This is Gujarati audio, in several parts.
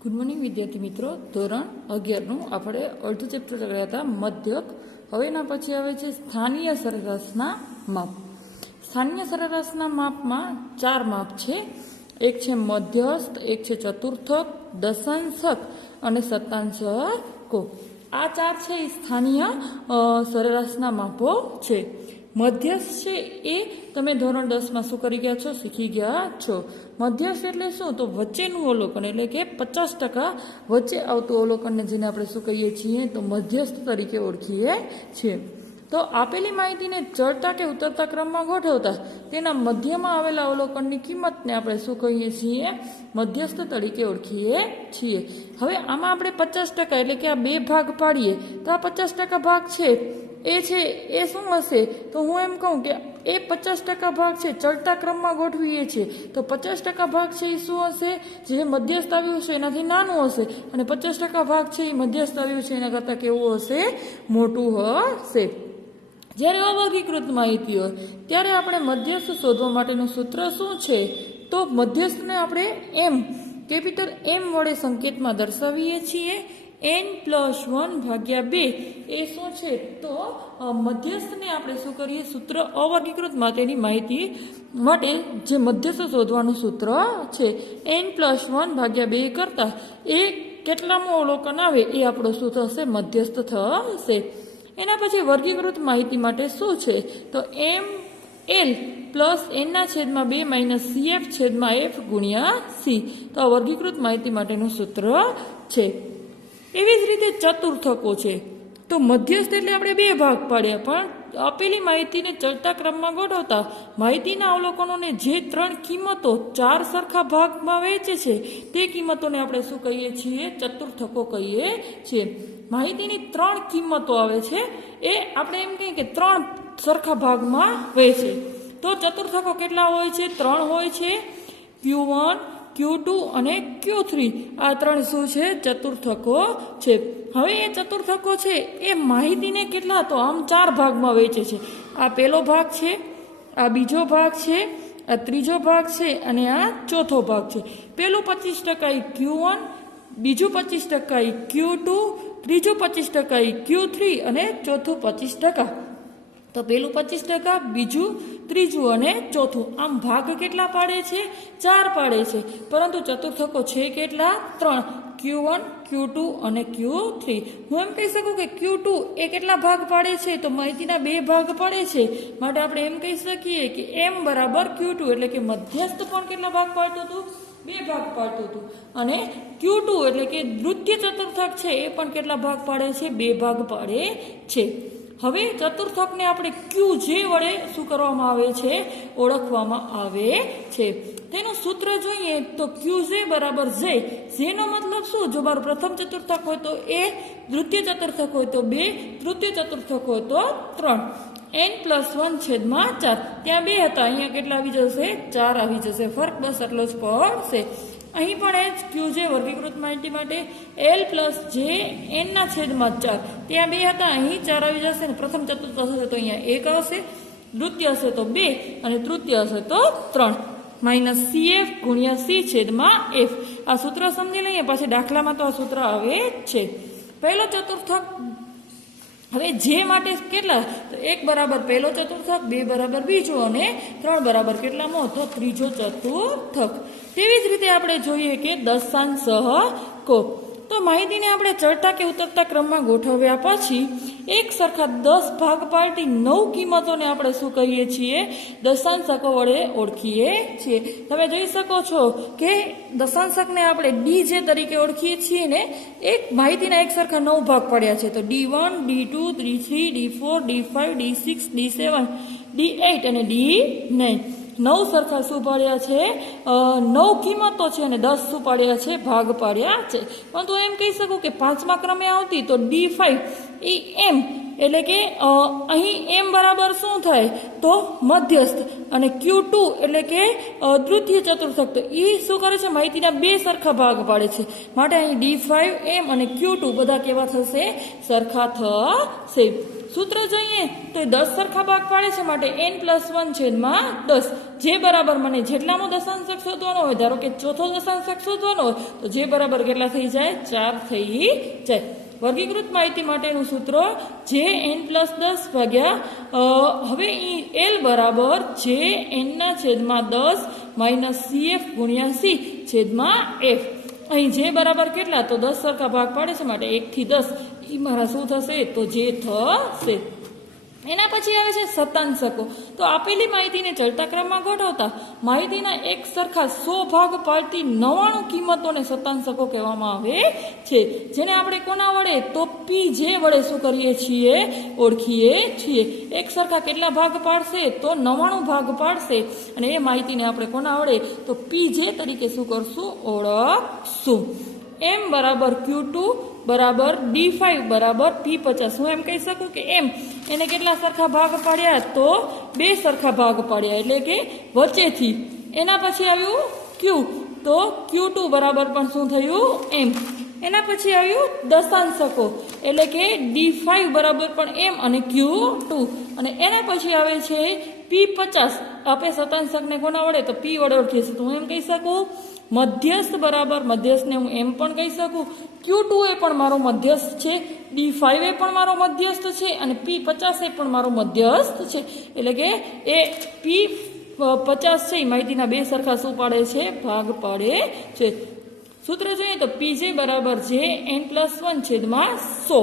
ગુડ મોર્નિંગ વિદ્યાર્થી મિત્રો, ધોરણ 11નું આપણે અડધું ચેપ્ટર કર્યા હતા મધ્યક. હવે એના પછી આવે છે સ્થાનીય સરેરાશના માપ. સ્થાનીય સરેરાશના માપમાં 4 માપ છે. એક છે મધ્યસ્થ, એક છે ચતુર્થક, દશાંશક અને શતાંશકો. આ 4 છે એ સ્થાનીય સરેરાશના માપો છે. મધ્યસ્થ છે એ તમે ધોરણ 10માં શું કરી ગયા છો, શીખી ગયા છો. મધ્યસ્થ એટલે શું? તો વચ્ચેનું અવલોકન, એટલે કે 50% વચ્ચે આવતું અવલોકનને જેને આપણે શું કહીએ છીએ, તો મધ્યસ્થ તરીકે ઓળખીએ છીએ. તો આપેલી માહિતીને ચડતા કે ઉતરતા ક્રમમાં ગોઠવતા તેના મધ્યમાં આવેલા અવલોકનની કિંમતને આપણે શું કહીએ છીએ, મધ્યસ્થ તરીકે ઓળખીએ છીએ. હવે આમાં આપણે 50% એટલે કે આ 2 ભાગ પાડીએ તો આ 50% ભાગ છે એ શું હશે? તો હું એમ કહું કે એ 50% ભાગ છે ચડતા ક્રમમાં ગોઠવીએ છીએ, તો 50% ભાગ છે એ શું હશે? જે મધ્યસ્થ આવ્યું છે એનાથી નાનું હશે, અને 50% ભાગ છે એ મધ્યસ્થ આવ્યું છે એના કરતાં કેવું હશે? મોટું હશે. જ્યારે અવર્ગીકૃત માહિતી હોય ત્યારે આપણે મધ્યસ્થ શોધવા માટેનું સૂત્ર શું છે? તો મધ્યસ્થને આપણે કેપિટલ M વડે સંકેતમાં દર્શાવીએ છીએ. n+1/2 એ શું છે? તો મધ્યસ્થને આપણે શું કરીએ? સૂત્ર અવર્ગીકૃત માટેની માહિતી માટે જે મધ્યસ્થ શોધવાનું સૂત્ર છે, n+1/2 કરતાં એ કેટલામું અવલોકન આવે એ આપણો શું થશે? મધ્યસ્થ થશે. એના પછી વર્ગીકૃત માહિતી માટે શું છે? તો ml + n/2 - CF/f × C. તો આ વર્ગીકૃત માહિતી માટેનું સૂત્ર છે. એવી જ રીતે ચતુર્થકો છે. તો મધ્યસ્થ એટલે આપણે 2 ભાગ પાડ્યા, પણ આપેલી માહિતીને ચડતા ક્રમમાં ગોઠવતા માહિતીના અવલોકનોને જે 3 કિંમતો 4 સરખા ભાગમાં વહેંચે છે તે કિંમતોને આપણે શું કહીએ છીએ? ચતુર્થકો કહીએ છીએ. માહિતીની 3 કિંમતો આવે છે એ આપણે એમ કહીએ કે 3 સરખા ભાગમાં વહેંચે. તો ચતુર્થકો કેટલા હોય છે? 3 હોય છે. Q1, Q2 અને Q3 આ 3 શું છે? ચતુર્થકો છે. હવે એ ચતુર્થકો છે એ માહિતીને કેટલા? તો આમ 4 ભાગમાં વહેંચે છે. આ પહેલો ભાગ છે, આ બીજો ભાગ છે, આ ત્રીજો ભાગ છે અને આ ચોથો ભાગ છે. પહેલું 25% એ Q1, બીજું 25% એ Q2, ત્રીજું 25% એ Q3 અને ચોથું 25%. તો પહેલું 25%, બીજું, ત્રીજું અને ચોથું. આમ ભાગ કેટલા પાડે છે? 4 પાડે છે. પરંતુ ચતુર્થકો છે કેટલા? 3. Q1, Q2 અને Q3. હું એમ કહી શકું કે Q2 એ કેટલા ભાગ પાડે છે? તો માહિતીના 2 ભાગ પાડે છે. માટે આપણે એમ કહી શકીએ કે M = Q2, એટલે કે મધ્યસ્થ પણ કેટલા ભાગ પાડતું હતું? 2 ભાગ પાડતું હતું. અને Q2 એટલે કે દ્વિતીય ચતુર્થક છે એ પણ કેટલા ભાગ પાડે છે? 2 ભાગ પાડે છે. હવે ચતુર્થકને આપણે QJ વડે શું કરવામાં આવે છે? ઓળખવામાં આવે છે. તેનું સૂત્ર જોઈએ તો QJ = J. જેનો મતલબ શું? જો મારું પ્રથમ ચતુર્થક હોય તો A, દ્વિતીય ચતુર્થક હોય તો 2, તૃતીય ચતુર્થક હોય તો 3. n+1/4. ત્યાં 2 હતા, અહીંયા કેટલા આવી જશે? 4 આવી જશે. ફરક બસ એટલો જ પડશે. અહીં પણ QJ વર્ગીકૃત માહિતી માટે L + J n/4. ત્યાં 2 હતા, અહીં 4 આવી જશે. ને પ્રથમ ચતુર્થક હશે તો અહીંયા 1 આવશે, દ્વિતીય હશે તો 2 અને તૃતીય હશે તો 3. -CF × C/F. આ સૂત્ર સમજી લઈએ, પછી દાખલામાં તો આ સૂત્ર આવે છે. પહેલો ચતુર્થક. હવે જે માટે કેટલા? તો 1 = પહેલો ચતુર્થક, 2 = બીજો અને 3 = કેટલામો? તો ત્રીજો ચતુર્થક. તેવી જ રીતે આપણે જોઈએ કે દશાંશકો. તો માહિતીને આપણે ચડતા કે ઉતરતા ક્રમમાં ગોઠવ્યા પછી એક સરખા 10 ભાગ પાડતી 9 કિંમતોને આપણે શું કહીએ છીએ? દશાંશકો વડે ઓળખીએ છીએ. તમે જોઈ શકો છો કે દશાંશકને આપણે DJ તરીકે ઓળખીએ છીએ ને એક માહિતીના એક સરખા 9 ભાગ પડ્યા છે. તો D1, D2, D3, D4, D5, D6, D7, D8 અને D9. 9 સરખા શું પાડ્યા છે? 9 કિંમતો છે અને 10 શું પાડ્યા છે? ભાગ પાડ્યા છે. પરંતુ એમ કહી શકું કે 5મા ક્રમે આવતી તો D5 એ M એટલે કે અહીં એમ બરાબર શું થાય તો મધ્યસ્થ અને Q2 એટલે કે તૃતીય ચતુર્થક. તો એ શું કરે છે માહિતીના બે સરખા ભાગ પાડે છે માટે અહીં D5M અને Q2 બધા કેવા થશે સરખા થશે. સૂત્ર જોઈએ તો 10 સરખા ભાગ પાડે છે માટે n+1 છેદમાં 10 જે બરાબર મને જેટલાનો દશાંશક શોધવાનો હોય ધારો કે ચોથો દશાંશક શોધવાનો હોય તો જે બરાબર કેટલા થઈ જાય 4 થઈ જાય. વર્ગીકૃત માહિતી માટેનું સૂત્ર JN+10 ભાગ્યા હવે L બરાબર JN/10 CF ગુણ્યા C છેદમાં F. અહીં જે બરાબર કેટલા તો 10 સરખા ભાગ પાડે છે માટે 1 થી 10 એ મારા શું થશે તો જે થશે. એના પછી આવે છે શતાંશકો. તો આપેલી માહિતીને ચડતા ક્રમમાં ગોઠવતા માહિતીના એક સરખા 100 ભાગ પાડતી 99 કિંમતોને શતાંશકો કહેવામાં આવે છે, જેને આપણે કોના વડે તો PJ વડે શું કરીએ છીએ ઓળખીએ છીએ. એક સરખા કેટલા ભાગ પાડશે તો 99 ભાગ પાડશે અને એ માહિતીને આપણે કોના વડે તો PJ તરીકે શું કરશું ઓળખશું. M બરાબર Q2 બરાબર D5 બરાબર P50. હું એમ કહી શકું કે M એને કેટલા સરખા ભાગ પાડ્યા તો 2 સરખા ભાગ પાડ્યા એટલે કે વચ્ચેથી. એના પછી આવ્યું Q તો Q2 બરાબર પણ શું થયું M. એના પછી આવ્યું દશાંશકો એટલે કે D5 બરાબર પણ M અને Q2 અને એના પછી આવે છે P50. આપણે શતાંશકને કોના વડે તો P વડે ઓળખીશું. તો હું એમ કહી શકું મધ્યસ્થ બરાબર મધ્યસ્થને હું એમ પણ કહી શકું. Q2 એ પણ મારો મધ્યસ્થ છે, D5 એ પણ મારો મધ્યસ્થ છે અને P50 એ પણ મારો મધ્યસ્થ છે. એટલે કે એ P50 છે એ માહિતીના બે સરખા શું પાડે છે ભાગ પાડે છે. સૂત્ર જોઈએ તો PJ બરાબર JN+1 છેદમાં 100.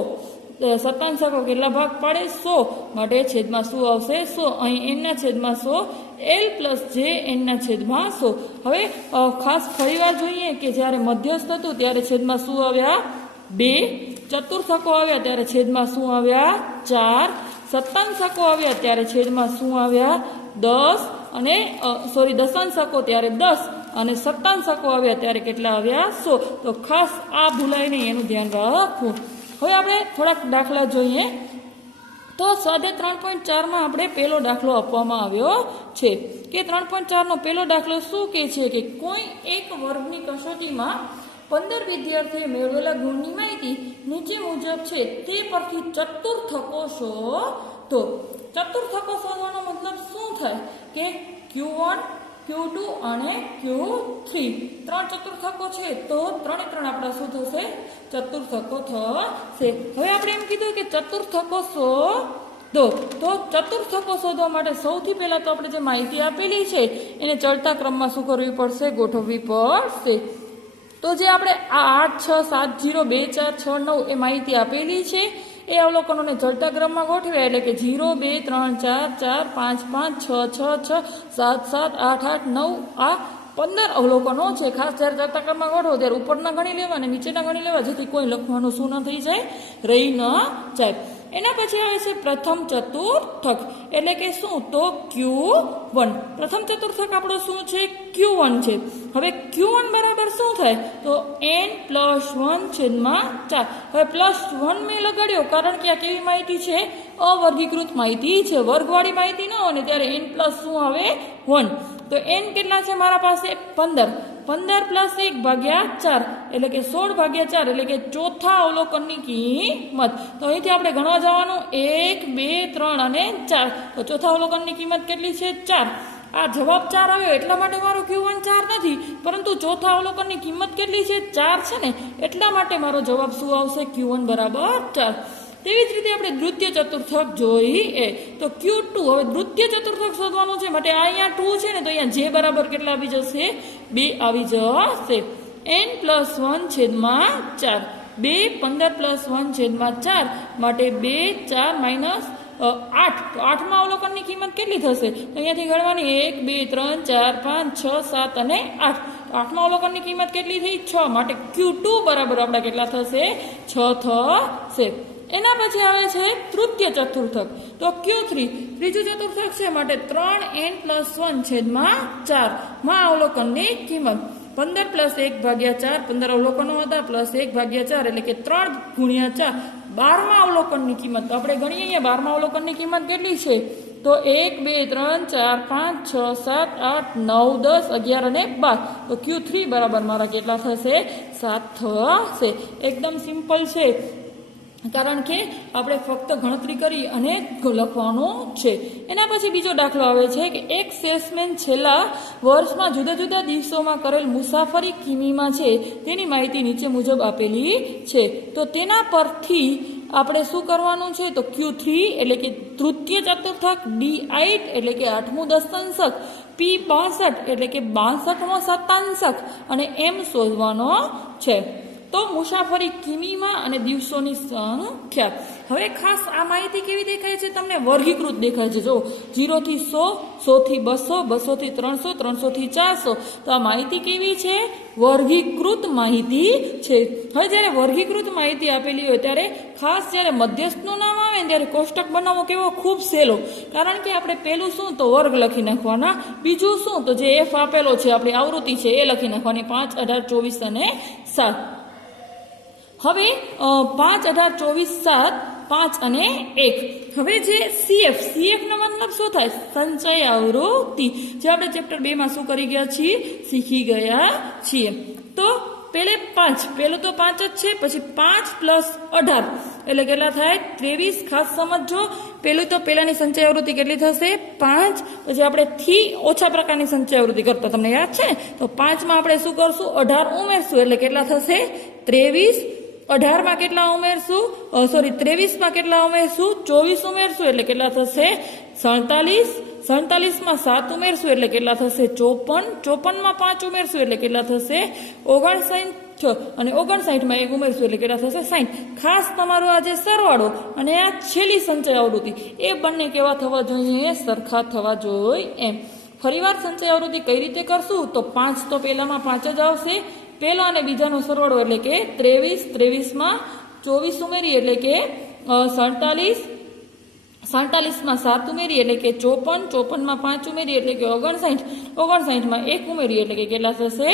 શતાંશકો કેટલા ભાગ પાડે 100 માટે છેદમાં શું આવશે 100. અહીં n ના છેદમાં 100 L + JN ના છેદમાં 100. હવે ખાસ ફરીવાર જોઈએ કે જ્યારે મધ્યસ્થ હતું ત્યારે છેદમાં શું આવ્યા 2, ચતુર્થકો આવ્યા ત્યારે છેદમાં શું આવ્યા 4, શતાંશકો આવ્યા ત્યારે છેદમાં શું આવ્યા 10 અને દશાંશકો ત્યારે 10 અને શતાંશકો આવ્યા ત્યારે કેટલા આવ્યા 100. તો ખાસ આ ભૂલાય નહીં એનું ધ્યાન રાખવું. હવે આપણે થોડાક દાખલા જોઈએ તો સ્વાધ્યાય 3.4માં આપણે પહેલો દાખલો આપવામાં આવ્યો છે કે 3.4નો પહેલો દાખલો શું કહે છે કે કોઈ એક વર્ગની કસોટીમાં 15 વિદ્યાર્થીએ મેળવેલા ગુણની માહિતી નીચે મુજબ છે તે પરથી ચતુર્થકો શોધો. ચતુર્થકો શોધવાનો મતલબ શું થાય કે Q1 Q2 અને Q3 ત્રણ ચતુર્થકો છે તો 3 3 આપણા શું થશે ચતુર્થકો થશે. હવે આપણે એમ કીધું કે ચતુર્થકો શોધો તો ચતુર્થકો શોધવા માટે સૌથી પહેલા તો આપણે જે માહિતી આપેલી છે એને ચડતા ક્રમમાં શું કરવી પડશે ગોઠવવી પડશે. તો જે આપણે આ 8 6 7 0 2 4 6 9 એ માહિતી આપેલી છે એ અવલોકનોને ચડતા ક્રમમાં ગોઠવ્યા એટલે કે 0 2 3 4 4 5 5 6 6 6 7 7 8 8 9 આ 15 અવલોકનો છે. ખાસ જ્યારે ચડતા ક્રમમાં ગોઠવો ત્યારે ઉપરના ગણી લેવા અને નીચેના ગણી લેવા જેથી કોઈ લખવાનું શું ન થઈ જાય રહી ન જાય. એના પછી આવે છે પ્રથમ ચતુર્થક એટલે કે શું તો Q1. પ્રથમ ચતુર્થક આપણો શું છે Q1 છે. હવે Q1 બરાબર શું થાય તો n+1 છેદમાં 4. હવે +1 મેં લગાડ્યો કારણ કે આ કેવી માહિતી છે અવર્ગીકૃત માહિતી છે. વર્ગવાળી માહિતી ન હોય ને ત્યારે n+ શું આવે 1. તો n કેટલા છે મારા પાસે 15 + 1 ભાગ્યા 4 એટલે કે 16 ભાગ્યા 4 એટલે કે ચોથા અવલોકનની કિંમત. તો અહીંથી આપણે ગણવા જવાનું 1 2 3 અને 4. તો ચોથા અવલોકનની કિંમત કેટલી છે 4. આ જવાબ 4 આવ્યો એટલા માટે મારો Q1 4 નથી પરંતુ ચોથા અવલોકનની કિંમત કેટલી છે 4 છે ને એટલા માટે મારો જવાબ શું આવશે Q1 બરાબર 4. તેવી જ રીતે આપણે દ્વિતીય ચતુર્થક જોઈએ તો Q2. હવે દ્વિતીય ચતુર્થક શોધવાનું છે માટે અહીંયા 2 છે ને તો અહીંયા જે બરાબર કેટલા આવી જશે 2 આવી જશે. n+1 છેદમાં 4 2 15 + 1 છેદમાં 4 માટે 2 4 - 8. તો 8મા અવલોકનની કિંમત કેટલી થશે તો અહીંયાથી ગણવાની 1 2 3 4 5 6 7 અને 8. 8મા અવલોકનની કિંમત કેટલી થઈ 6 માટે Q2 બરાબર આપણા કેટલા થશે 6 થશે. એના પછી આવે છે તૃતીય ચતુર્થક તો Q3. ત્રીજું ચતુર્થક છે માટે 3n+1 છેદમાં 4 માં અવલોકનની કિંમત 15 + 1 ભાગ્યા 4 15 અવલોકનો હતા +1 ભાગ્યા 4 એટલે કે 3 × 4 12મા અવલોકનની કિંમત તો આપણે ગણીએ અહીંયા 12મા અવલોકનની કિંમત કેટલી છે તો 1 2 3 4 5 6 7 8 9 10 11 અને 12 તો Q3 બરાબર મારા કેટલા થશે 7 થશે એકદમ સિમ્પલ છે કારણ કે આપણે ફક્ત ગણતરી કરી અને લખવાનું છે એના પછી બીજો દાખલો આવે છે કે એક સેલ્સમેન છેલ્લા વર્ષમાં જુદા જુદા દિવસોમાં કરેલ મુસાફરી કિમીમાં છે તેની માહિતી નીચે મુજબ આપેલી છે તો તેના પરથી આપણે શું કરવાનું છે તો Q3 એટલે કે તૃતીય ચતુર્થક D8 એટલે કે 8મું દશાંશક P62 એટલે કે 62મો શતાંશક અને M શોધવાનો છે તો મુસાફરી કિમીમાં અને દિવસોની સંખ્યા હવે ખાસ આ માહિતી કેવી દેખાય છે તમને વર્ગીકૃત દેખાય છે જો 0 થી 100 100 થી 200 200 થી 300 300 થી 400 તો આ માહિતી કેવી છે વર્ગીકૃત માહિતી છે હવે જ્યારે વર્ગીકૃત માહિતી આપેલી હોય ત્યારે ખાસ જ્યારે મધ્યસ્થનું નામ આવે ને ત્યારે કોષ્ટક બનાવવો કેવો ખૂબ સહેલો કારણ કે આપણે પહેલું શું તો વર્ગ લખી નાખવાના બીજું શું તો જે F આપેલો છે આપણી આવૃત્તિ છે એ લખી નાખવાની 5 18 24 અને 7 હવે 5 18 24 7 5 અને 1 હવે જે CF નો મતલબ શું થાય સંચય આવૃત્તિ જે આપણે ચેપ્ટર 2 માં શું કરી ગયા છીએ શીખી ગયા છીએ તો પહેલું તો 5 જ છે પછી 5 + 18 એટલે કેટલા થાય 23 ખાસ સમજો પહેલાની સંચય આવૃત્તિ કેટલી થશે 5 પછી આપણે થી ઓછા પ્રકારની સંચય આવૃત્તિ કરતા તમને યાદ છે તો 5 માં આપણે શું કરશું 18 ઉમેરશું એટલે કેટલા થશે 23 18 માં કેટલા ઉમેરશું 23 માં કેટલા ઉમેરશું 24 ઉમેરશું એટલે કેટલા થશે 47 માં 7 ઉમેરશું એટલે કેટલા થશે 54 માં 5 ઉમેરશું એટલે કેટલા થશે 59 અને 59 માં 1 ઉમેરશું એટલે કેટલા થશે 60 ખાસ તમારો આ જે સરવાળો અને આ છેલ્લી સંચય આવૃત્તિ એ બંને કેવા થવા જોઈએ સરખા થવા જોઈએ એમ ફરીવાર સંચય આવૃત્તિ કઈ રીતે કરશું તો 5 તો પહેલામાં 5 જ આવશે પહેલો અને બીજાનો સરવાળો એટલે કે 23 માં 24 ઉમેરી એટલે કે 47 માં 7 ઉમેરી એટલે કે 54 માં 5 ઉમેરી એટલે કે 59 માં 1 ઉમેરી એટલે કે કેટલા થશે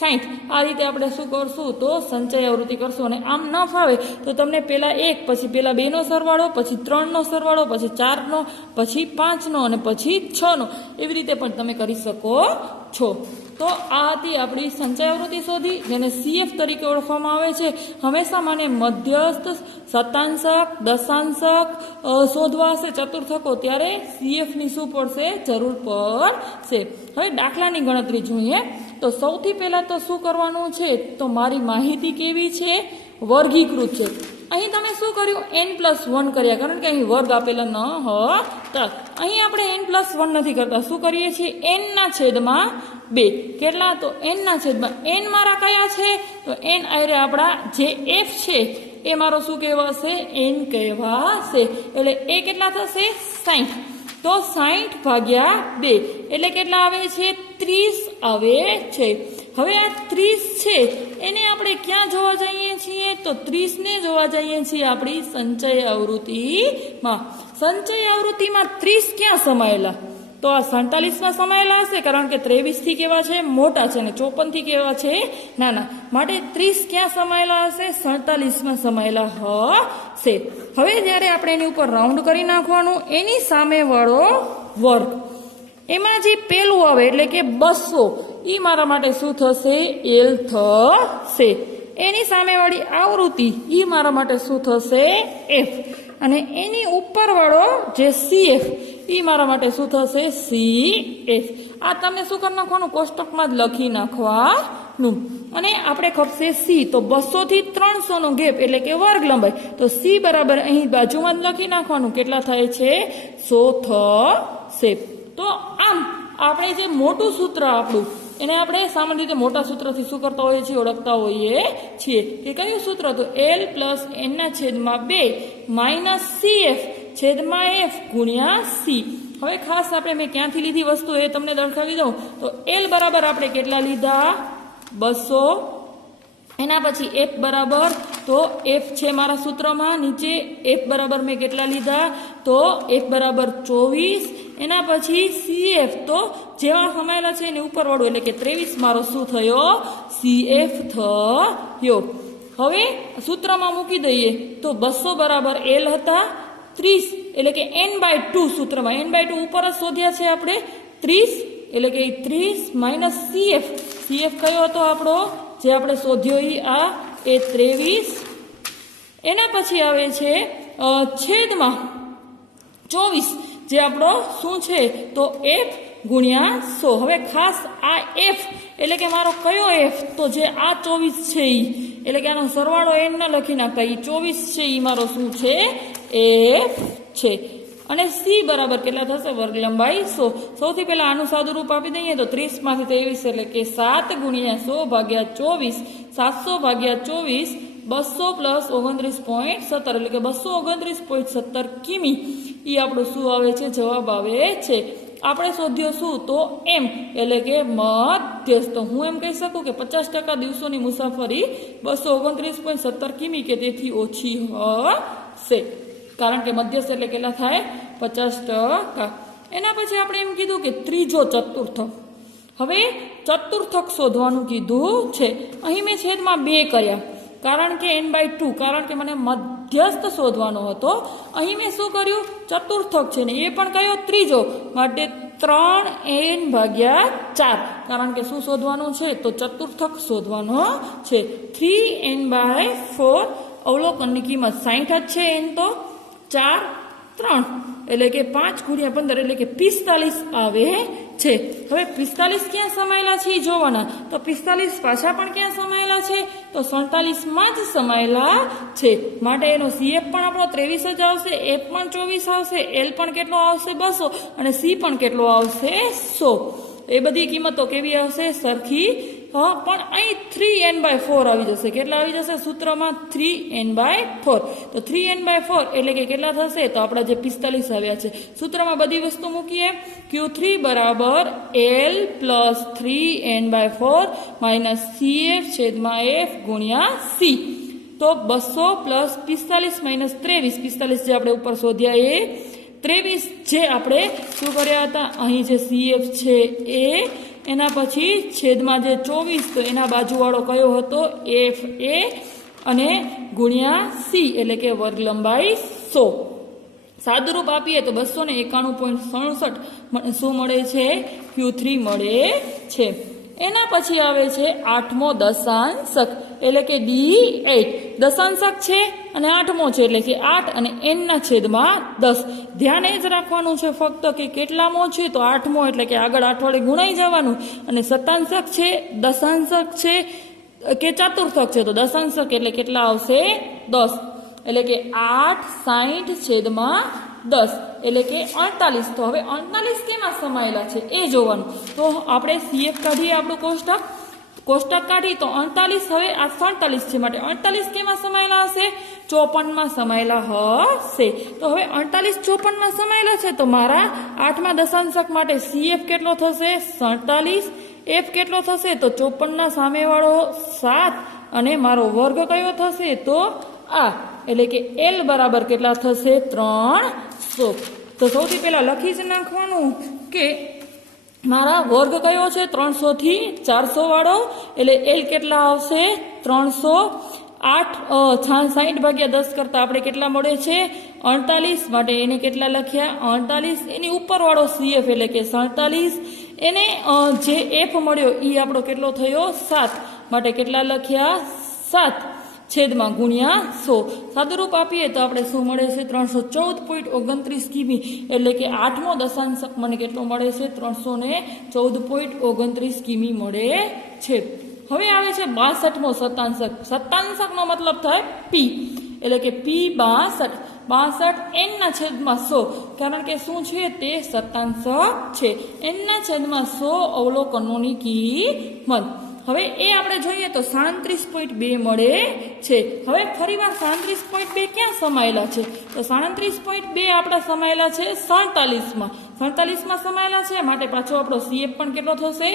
60 આ રીતે આપણે શું કરશું તો સંચય આવૃત્તિ કરશું અને આમ ન ફાવે તો તમને પહેલા 1 પછી પહેલા 2 નો સરવાળો પછી 3 નો સરવાળો પછી 4 નો પછી 5 નો અને પછી 6 નો એવી રીતે પણ તમે કરી શકો છો તો આ હતી આપણી સંચય આવૃત્તિ શોધી જેને CF તરીકે ઓળખવામાં આવે છે હંમેશા મને મધ્યસ્થ શતાંશક દશાંશક શોધવા હશે ચતુર્થકો ત્યારે CF ની શું પડશે જરૂર પડશે હવે દાખલાની ગણતરી જોઈએ તો સૌથી પહેલા તો શું કરવાનું છે તો મારી માહિતી કેવી છે વર્ગીકૃત છે અહીં તમે શું કર્યું n+1 કર્યા કારણ કે અહીં વર્ગ આપેલા ન હતા અહીં આપણે n+1 નથી કરતા શું કરીએ છીએ n ના છેદમાં 2 કેટલા તો n ના છેદમાં n મારા કયા છે તો n આરે આપણા જે f છે એ મારો શું કહેવાશે n કહેવાશે એટલે એ કેટલા થશે 60 તો 60 ભાગ્યા 2 એટલે કેટલા આવે છે 30 આવે છે હવે આ 30 છે એને આપણે ક્યાં જોવા જઈએ છીએ તો 30 ને જોવા જઈએ છીએ આપણી સંચય આવૃત્તિમાં 30 ક્યાં સમાયેલા તો આ 47 માં સમાયેલા હશે કારણ કે 23 થી કેવા છે મોટા છે અને 54 થી કેવા છે નાના માટે 30 ક્યાં સમાયેલા હશે 47 માં સમાયેલા હશે હવે જ્યારે આપણે એની ઉપર રાઉન્ડ કરી નાખવાનું એની સામે વાળો વર્ગ એમાં જે પેલું આવે એટલે કે 200 ઈ મારા માટે શું થશે L થશે એની સામેવાળી આવૃત્તિ ઈ મારા માટે શું થશે F અને એની ઉપરવાળો જે CF ઈ મારા માટે શું થશે CF આ તમને શું કરી નાખવાનું કોષ્ટકમાં જ લખી નાખવાનું અને આપણે ખપશે C તો 200 થી 300 નો ગેપ એટલે કે વર્ગ લંબાઈ તો C બરાબર અહીં બાજુમાં જ લખી નાખવાનું કેટલા થાય છે 100 થશે તો આમ આપણે જે મોટું સૂત્ર આપણું એને આપણે સામાન્ય રીતે મોટા સૂત્રથી શું કરતા હોઈએ છીએ ઓળખતા હોઈએ છીએ કે કયું સૂત્ર તો L + n ના છેદમાં 2 - CF છેદમાં F ગુણ્યા C હવે ખાસ આપણે મેં ક્યાંથી લીધી વસ્તુ એ તમને દર્શાવી દઉં તો L બરાબર આપણે કેટલા લીધા 200 એના પછી F બરાબર તો F છે મારા સૂત્રમાં નીચે F બરાબર મેં કેટલા લીધા તો F બરાબર 24 એના પછી CF તો જેવા સમાયેલા છે એની ઉપર વાળું એટલે કે 23 મારો શું થયો CF થયો હવે સૂત્રમાં મૂકી દઈએ તો 200 બરાબર એલ હતા 30 એટલે કે n/2 સૂત્રમાં n/2 ઉપર જ શોધ્યા છે આપણે 30 એટલે કે 30 માઇનસ CF કયો હતો આપણો જે આપણે શોધ્યો આ એ 23 એના પછી આવે છે છેદમાં 24 જે આપણો શું છે તો F ગુણ્યા 100 હવે ખાસ આ F એટલે કે મારો કયો F તો જે આ 24 છે એટલે કે આનો સરવાળો n ના લખી નાખતા 24 છે મારો શું છે F છે અને C બરાબર કેટલા થશે વર્ગ લંબાઈ 100 સૌથી પહેલા આનું સાદું રૂપ આપી દઈએ તો 30 માંથી 23 એટલે કે 7 ગુણ્યા 100 ભાગ્યા 24 700 ભાગ્યા 24 200 પ્લસ 29.17 એટલે કે 229.17 કિમી એ આપણું શું આવે છે જવાબ આવે છે આપણે શોધ્યો શું તો એમ એટલે કે મધ્યસ્થ તો હું એમ કહી શકું કે 50% દિવસોની મુસાફરી 229.17 કિમી કે તેથી ઓછી હશે કારણ કે મધ્યસ્થ એટલે કેટલા થાય 50%. એના પછી આપણે એમ કીધું કે ત્રીજો ચતુર્થક હવે ચતુર્થક શોધવાનું કીધું છે અહીં મેં છેદમાં 2 કર્યા કારણ કે n/2 કારણ કે મને મધ્યસ્થ શોધવાનો હતો અહીં મેં શું કર્યું ચતુર્થક છે ને એ પણ કયો ત્રીજો માટે 3n/4 કારણ કે શું શોધવાનું છે તો ચતુર્થક શોધવાનો છે 3n/4 અવલોકનની કિંમત 60 જ છે n તો 4 3 એટલે કે 5 ગુણ્યા 15 એટલે કે 45 આવે છે હવે 45 ક્યાં સમાયેલા છે એ જોવાના તો 45 પાછા પણ ક્યાં સમાયેલા છે તો 47 માં જ સમાયેલા છે માટે એનો CF પણ આપણો 23 જ આવશે F પણ 24 આવશે L પણ કેટલો આવશે 200 અને C પણ કેટલો આવશે 100 એ બધી કિંમતો કેવી આવશે સરખી પણ અહીં 3n/4 આવી જશે કેટલા આવી જશે સૂત્રમાં 3n/4 તો 3n/4 એટલે કે કેટલા થશે તો આપણા જે 45 આવ્યા છે સૂત્રમાં બધી વસ્તુ મૂકીએ Q3 બરાબર L plus 3n/4 minus CF છેદમાં F ગુણ્યા C તો 200 પ્લસ 45 માઇનસ 23 જે આપણે ઉપર શોધ્યા એ 23 જે આપણે શું કર્યા હતા અહીં જે CF છે એ એના પછી છેદમાં જે 24 તો એના બાજુવાળો કયો હતો FA અને ગુણ્યા C એટલે કે વર્ગ લંબાઈ 100 સાદુરૂપ આપીએ તો 291.67 શું મળે છે Q3 મળે છે એના પછી આવે છે 8મો દશાંશક એટલે કે D8 દશાંશક છે અને 8મો છે એટલે કે 8 અને n ના છેદમાં 10 ધ્યાન એ જ રાખવાનું છે ફક્ત કે કેટલામો છે તો 8મો એટલે કે આગળ 8 વડે ગુણાઈ જવાનું અને શતાંશક છે દશાંશક છે કે ચતુર્થક છે તો દશાંશક એટલે કેટલા આવશે 10 એટલે કે 8 60 છેદમાં 10 એટલે કે 48 તો હવે 48 કેમાં સમાયેલા છે એ જોવાનું તો આપણે CF કાઢીએ આપણું કોષ્ટક કાઢી તો 48 હવે આ 47 છે માટે 48 કેમાં સમાયેલા હશે 54 માં સમાયેલા હશે તો હવે 48 54 માં સમાયેલા છે તો મારા 8મા દશાંશક માટે CF કેટલો થશે 47 F કેટલો થશે તો 54 ના સામેવાળો 7 અને મારો વર્ગ કયો થશે તો આ એટલે કે L બરાબર કેટલા થશે 300 તો સૌથી પહેલા લખી જ નાખવાનું કે મારા વર્ગ કયો છે 300 થી 400 વાળો એટલે L કેટલા આવશે 308 60 ભાગ્યા 10 કરતા આપણે કેટલા મળે છે 48 માટે એને કેટલા લખ્યા 48 એની ઉપર વાળો CF એટલે કે 47 એને જે F મળ્યો એ આપણો કેટલો થયો 7 માટે કેટલા લખ્યા 7 છેદમાં ગુણ્યા 100 સાદુરૂપ આપીએ તો આપણે શું મળે છે 314.29 કિમી એટલે કે 8મો દશાંશક મને કેટલો મળે છે 314.29 કિમી મળે છે હવે આવે છે 62મો શતાંશકનો મતલબ થાય P એટલે કે P 62 n ના છેદમાં 100 કારણ કે શું છે તે શતાંશક છે n ના છેદમાં 100 અવલોકનોની કિંમત હવે એ આપણે જોઈએ તો 37.2 મળે છે હવે ફરીવાર 37.2 ક્યાં સમાયેલા છે તો 37.2 આપણા સમાયેલા છે 47માં સમાયેલા છે માટે પાછો આપણો CF પણ કેટલો થશે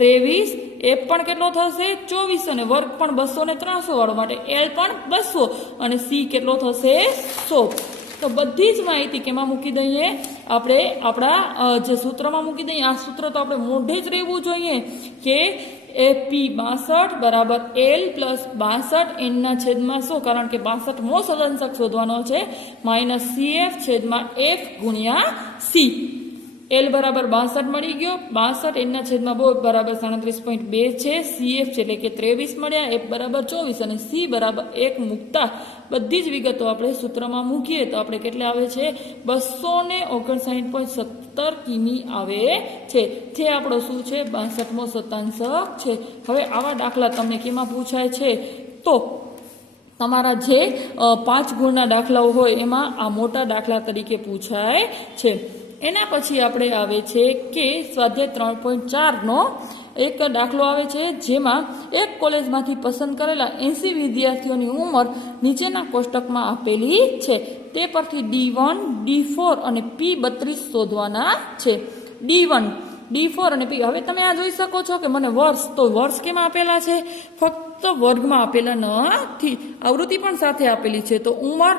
23 F પણ કેટલો થશે 24 અને વર્ગ પણ 200 ને 300 વાળો માટે L પણ 200 અને C કેટલો થશે 100 તો બધી જ માહિતી કેમાં મૂકી દઈએ આપણે આપણા જે સૂત્રમાં મૂકી દઈએ આ સૂત્ર તો આપણે મોઢે જ રહેવું જોઈએ કે AP 62 બરાબર L પ્લસ 62 N ના છેદમાં 100, કારણ કે 62મો સદંશક શોધવાનો છે, માઇનસ CF છેદમાં F ગુણ્યા C. L બરાબર 62 મળી ગયો, 62 N ના છેદમાં 2 બરાબર 37.2 છે, CF છે એટલે કે 23 મળ્યા, F બરાબર 24 અને C બરાબર 1 મૂકતા બધી જ વિગતો આપણે સૂત્રમાં મૂકીએ તો આપણે કેટલે આવે છે 259.17 કિમી આવે છે, જે આપણો શું છે 62મો શતાંશક છે. હવે આવા દાખલા તમને કેમાં પૂછાય છે તો તમારા જે 5 ગુણના દાખલાઓ હોય એમાં આ મોટા દાખલા તરીકે પૂછાય છે. એના પછી આપણે આવે છે કે સ્વાધ્યાય 3.4નો એક દાખલો આવે છે, જેમાં એક કોલેજમાંથી પસંદ કરેલા 80 વિદ્યાર્થીઓની ઉંમર નીચેના કોષ્ટકમાં આપેલી છે. તે પરથી D1, D4 અને P32 શોધવાના છે. D1, D4 અને P. હવે તમે આ જોઈ શકો છો કે મને વર્ષ, તો વર્ષ કેમાં આપેલા છે? ફક્ત વર્ગમાં આપેલા નથી, આવૃત્તિ પણ સાથે આપેલી છે. તો ઉંમર,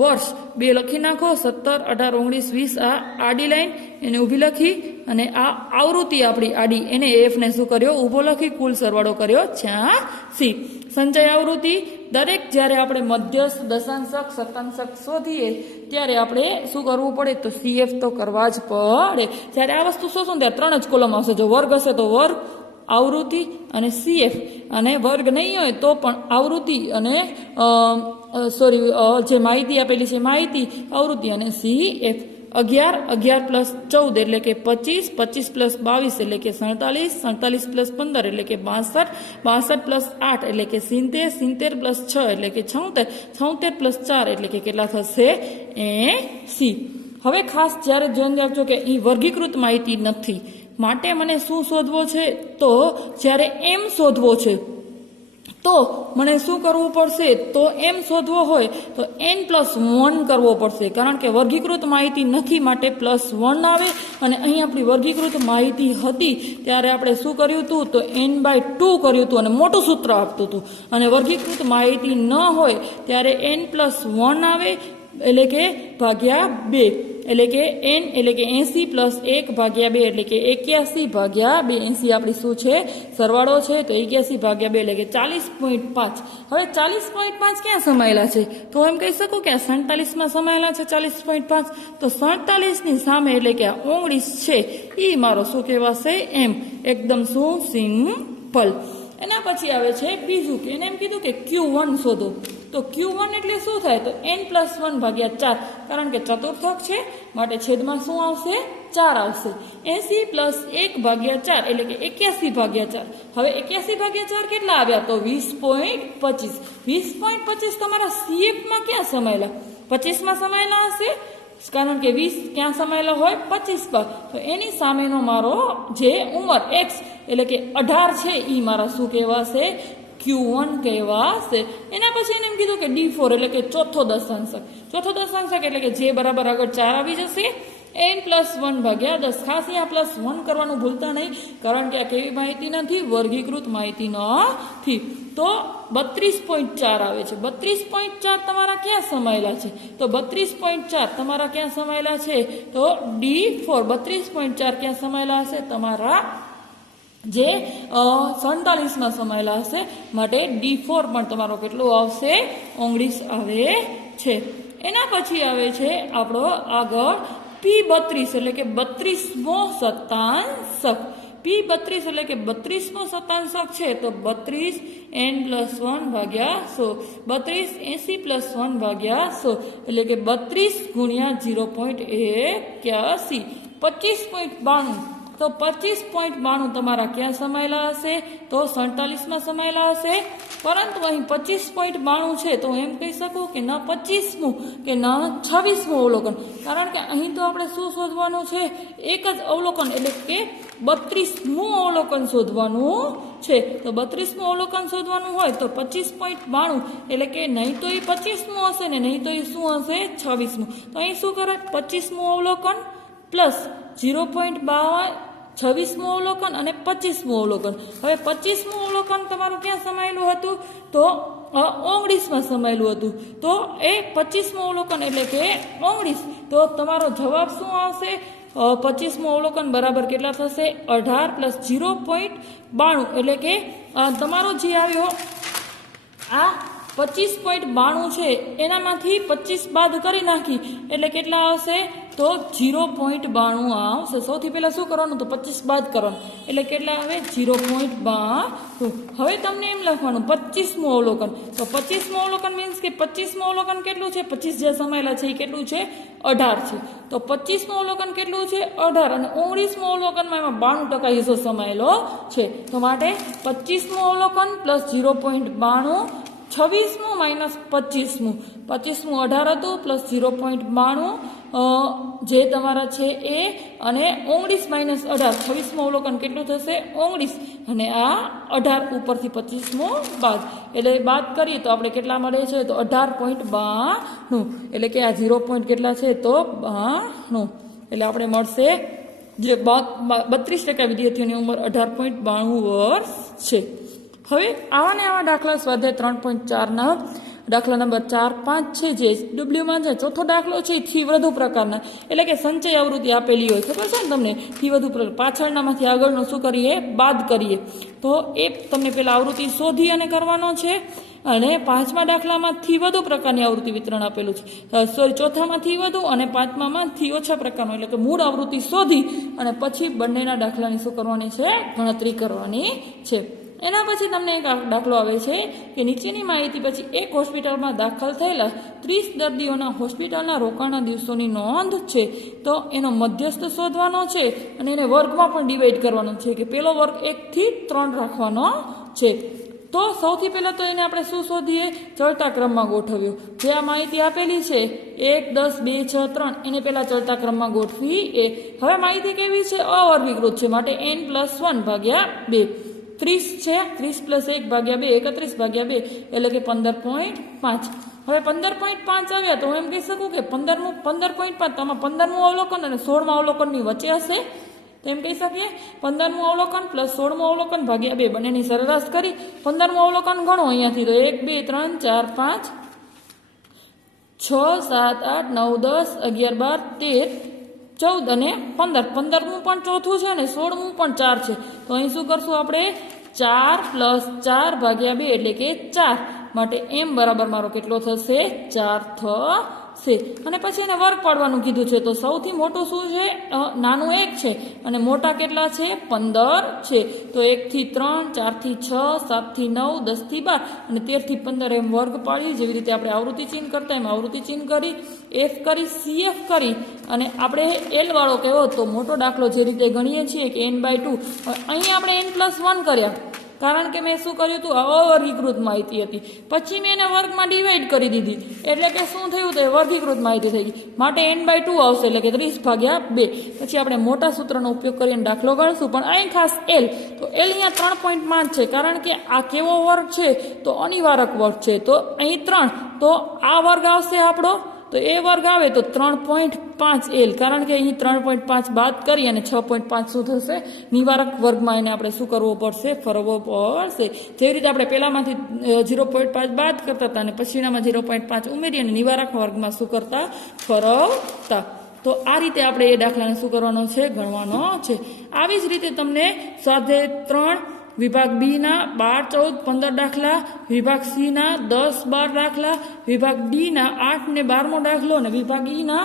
વર્ષ બે લખી નાખો, 17, 18, 19, 20 આ આડી લાઈન એને ઊભી લખી અને આ આવૃત્તિ આપણી આડી એને એફ ને શું કર્યો ઊભો લખી, કુલ સરવાળો કર્યો 86. સંચય આવૃત્તિ દરેક જ્યારે આપણે મધ્યસ્થ, દશાંશક, શતાંશક શોધીએ ત્યારે આપણે શું કરવું પડે તો CF તો કરવા જ પડે. જ્યારે આ વસ્તુ શોધો ત્યારે 3 જ કોલમ આવશે. જો વર્ગ હશે તો વર્ગ, આવૃત્તિ અને CF, અને વર્ગ નહીં હોય તો પણ આવૃત્તિ અને જે માહિતી આપેલી છે માહિતી, આવૃત્તિ અને CF. 11, 11 પ્લસ 14 એટલે કે 25, 25 પ્લસ 22 એટલે કે 47, 47 પ્લસ 15 એટલે કે 62, 62 પ્લસ 8 એટલે કે 70, 70 પ્લસ 6 એટલે કે 76, 76 પ્લસ 4 એટલે કે કેટલા થશે 80. હવે ખાસ જ્યારે ધ્યાન રાખજો કે અહીં વર્ગીકૃત માહિતી નથી, માટે મને શું શોધવો છે તો જ્યારે M શોધવો છે તો મને શું કરવું પડશે તો M શોધવો હોય તો N+1 કરવો પડશે, કારણ કે વર્ગીકૃત માહિતી નથી માટે +1 આવે. અને અહીં આપણી વર્ગીકૃત માહિતી હતી ત્યારે આપણે શું કર્યું હતું તો N/2 કર્યું હતું અને મોટું સૂત્ર આપતું હતું. અને વર્ગીકૃત માહિતી ન હોય ત્યારે N+1 આવે એટલે કે ભાગ્યા 2, એટલે કે N એટલે કે 80 પ્લસ 1 ભાગ્યા 2 એટલે કે 81 ભાગ્યા 2. 80 આપણી શું છે સરવાળો છે તો 81 ભાગ્યા 2 એટલે કે 40.5. હવે 40.5 ક્યાં સમાયેલા છે તો એમ કહી શકું કે આ 47માં સમાયેલા છે 40.5. તો 47 ની સામે એટલે કે આ 19 છે એ મારો શું કહેવાશે M. એકદમ શું સિમ્પલ. એના પછી આવે છે બીજું કે એને એમ કીધું કે Q1 શોધો. તો Q1 એટલે શું થાય તો N+1 ભાગ્યા 4, કારણ કે ચતુર્થક છે માટે છેદમાં શું આવશે 4 આવશે. 80 પ્લસ 1 ભાગ્યા 4 એટલે કે 81 ભાગ્યા 4. હવે 81 ભાગ્યા 4 કેટલા આવ્યા તો 20.25. 20.25 તમારા CFમાં ક્યાં સમાયેલા 25માં સમાયેલા હશે, કારણ કે 20 ક્યાં સમાયેલા હોય 25 પર. તો એની સામેનો મારો જે ઉંમર x એટલે કે 18 છે એ મારા શું કહેવાશે Q1 કહેવાશે. એના પછી એને એમ કીધું કે D4 એટલે કે ચોથો દશાંશક. ચોથો દશાંશક એટલે કે જે બરાબર આગળ 4 આવી જશે N+1 ભાગ્યા 10. ખાસ અહીંયા +1 કરવાનું ભૂલતા નહીં, કારણ કે આ કેવી માહિતી નથી વર્ગીકૃત માહિતી નથી. તો 32.4 આવે છે. 32.4 તમારા ક્યાં સમાયેલા છે તો 32.4 તમારા ક્યાં સમાયેલા છે તો D4. 32.4 ક્યાં સમાયેલા હશે તમારા જે 47માં સમાયેલા હશે, માટે D4 પણ તમારો કેટલો આવશે 19 આવે છે. એના પછી આવે છે આપણો આગળ P32 એટલે કે 32મો શતાંશક. P32 એટલે કે 32મો શતાંશક છે તો 32 N+1 ભાગ્યા 100. 32 80 પ્લસ 1 ભાગ્યા 100 એટલે કે 32 ગુણ્યા 0.81. 25.92 તો 25.92 તમારા ક્યાં સમાયેલા હશે તો 47માં સમાયેલા હશે. પરંતુ અહીં 25.92 છે તો એમ કહી શકું કે ન 25મું કે ન 26મું અવલોકન, કારણ કે અહીં તો આપણે શું શોધવાનું છે એક જ અવલોકન એટલે કે 32મું અવલોકન શોધવાનું છે. તો 32મું અવલોકન શોધવાનું હોય તો 25.92 એટલે કે નહીં તો એ 25મું હશે ને નહીં તો એ શું હશે 26મું. તો અહીં શું કરે 25મું અવલોકન પ્લસ 0.26મું અવલોકન અને 25મું અવલોકન. હવે 25મું અવલોકન તમારું ક્યાં સમાયેલું હતું તો 19માં સમાયેલું હતું. તો એ 25મું અવલોકન એટલે કે 19. તો તમારો જવાબ શું આવશે 25મું અવલોકન બરાબર કેટલા થશે 18 + 0.92 એટલે કે તમારો જે આવ્યો આ 25.92 છે એનામાંથી 25 બાદ કરી નાખી એટલે કેટલા આવશે તો 0.92 આવશે. સૌથી પહેલા શું કરવાનું તો 25 બાદ કરવાનું એટલે કેટલા આવે 0.92. હવે તમને એમ લખવાનું 25મું અવલોકન તો 25મું અવલોકન મીન્સ કે 25મું અવલોકન કેટલું છે 25 જે સમાયેલા છે એ કેટલું છે 18 છે. તો 25મું અવલોકન કેટલું છે 18 અને 19મું અવલોકનમાં એમાં 92% હિસ્સો સમાયેલો છે. તો માટે 25મું અવલોકન પ્લસ 0.92 26મું માઇનસ 25મું 25મું 18 હતું પ્લસ 0.92 જે તમારા છે એ અને 19 માઇનસ 18 26મું અવલોકન કેટલું થશે 19 અને આ 18 ઉપરથી 25મું બાદ એટલે બાદ કરીએ તો આપણે કેટલા મળે છે તો 18.92 એટલે કે આ 0 પોઈન્ટ કેટલા છે તો 92 એટલે આપણે મળશે જે 32% વિદ્યાર્થીઓની ઉંમર 18.92 વર્ષ છે. હવે આવા ને આવા દાખલા સ્વાધ્યાય 3.4ના દાખલા નંબર 4, 5 છે જે ડબલ્યુમાં છે. ચોથો દાખલો છે થી વધુ પ્રકારના એટલે કે સંચય આવૃત્તિ આપેલી હોય ખબર છે ને તમને થી વધુ પાછળનામાંથી આગળનો શું કરીએ બાદ કરીએ તો એ તમને પેલા આવૃત્તિ શોધી અને કરવાનો છે અને 5મા દાખલામાં થી વધુ પ્રકારની આવૃત્તિ વિતરણ આપેલું છે ચોથામાં થી વધુ અને 5મામાં થી ઓછા પ્રકારનું એટલે કે મૂળ આવૃત્તિ શોધી અને પછી બંનેના દાખલાની શું કરવાની છે ગણતરી કરવાની છે. એના પછી તમને એક દાખલો આવે છે કે નીચેની માહિતી પછી એક હોસ્પિટલમાં દાખલ થયેલા 30 દર્દીઓના હોસ્પિટલના રોકાણના દિવસોની નોંધ છે તો એનો મધ્યસ્થ શોધવાનો છે અને એને વર્ગમાં પણ ડિવાઈડ કરવાનો છે કે પેલો વર્ગ 1 થી 3 રાખવાનો છે. તો સૌથી પહેલાં તો એને આપણે શું શોધીએ ચડતા ક્રમમાં ગોઠવ્યું જે આ માહિતી આપેલી છે 1, 10, 2, 6, 3 એને પહેલાં ચડતા ક્રમમાં ગોઠવી હવે માહિતી કેવી છે અવર્ગીકૃત છે માટે n+1/2 30 છે 30 + 1/2 31/2 એટલે કે 15.5. હવે 15.5 આવ્યા તો હું એમ કહી શકું કે 15.5 તો આમાં 15મું અવલોકન અને 16મા અવલોકનની વચ્ચે હશે તો એમ કહી શકીએ 15મું અવલોકન + 16મું અવલોકન ભાગ્યા 2 બંનેની સરેરાશ કરી 15મું અવલોકન ગણો અહીંયાથી તો 1, 2, 3, 4, 5, 6, 7, 8, 9, 10, 11, 12, 13, 14 અને 15. 15મું પણ ચોથું છે અને 16મું પણ 4 છે તો અહીં શું કરશું આપણે 4 + 4/2 એટલે કે 4 માટે m બરાબર મારો કેટલો થશે 4 થશે. અને પછી એને વર્ગ પાડવાનું કીધું છે તો સૌથી મોટું શું છે નાનું 1 છે અને મોટા કેટલા છે 15 છે તો 1 થી 3, 4 થી 6, 7 થી 9, 10 થી 12 અને 13 થી 15 એમ વર્ગ પાડી જેવી રીતે આપણે આવૃત્તિ ચિહ્ન કરતા એમ આવૃત્તિ ચિહ્ન કરી f કરી cf કરી અને આપણે l વાળો કહેવો તો મોટો દાખલો જે રીતે ગણીએ છીએ કે n/2 અહીં આપણે n+1 કર્યા કારણ કે મેં શું કર્યું હતું અવર્ગીકૃત માહિતી હતી પછી મેં એને વર્ગમાં ડિવાઈડ કરી દીધી એટલે કે શું થયું તો એ વર્ગીકૃત માહિતી થઈ ગઈ માટે n/2 આવશે એટલે કે 30/2 પછી આપણે મોટા સૂત્રનો ઉપયોગ કરીને દાખલો ગણશું પણ અહીં ખાસ l તો l અહીંયા 3.5 છે કારણ કે આ કેવો વર્ગ છે તો અનિવારક વર્ગ છે તો અહીં 3 તો આ વર્ગ આવશે આપણો તો એ વર્ગ આવે તો 3.5 l કારણ કે અહીં 3.5 બાદ કરી અને 6.5 શું થશે નિવારક વર્ગમાં એને આપણે શું કરવો પડશે ફરવો પડશે જેવી રીતે આપણે પહેલામાંથી 0.5 બાદ કરતા હતા અને પછીનામાં 0.5 ઉમેરી અને નિવારક વર્ગમાં શું કરતા ફરવતા તો આ રીતે આપણે એ દાખલાને શું કરવાનો છે ગણવાનો છે. આવી જ રીતે તમને સ્વાધ્યાય 3 વિભાગ બી ના 12, 14, 15 દાખલા વિભાગ સી ના 10, 12 દાખલા વિભાગ ડી ના 8 ને 12મો દાખલો અને વિભાગ ઈ ના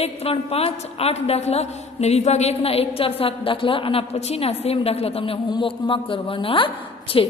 1, 3, 5, 8 દાખલા અને વિભાગ 1 ના 1, 4, 7 દાખલા આના પછીના સેમ દાખલા તમને હોમવર્કમાં કરવાના છે.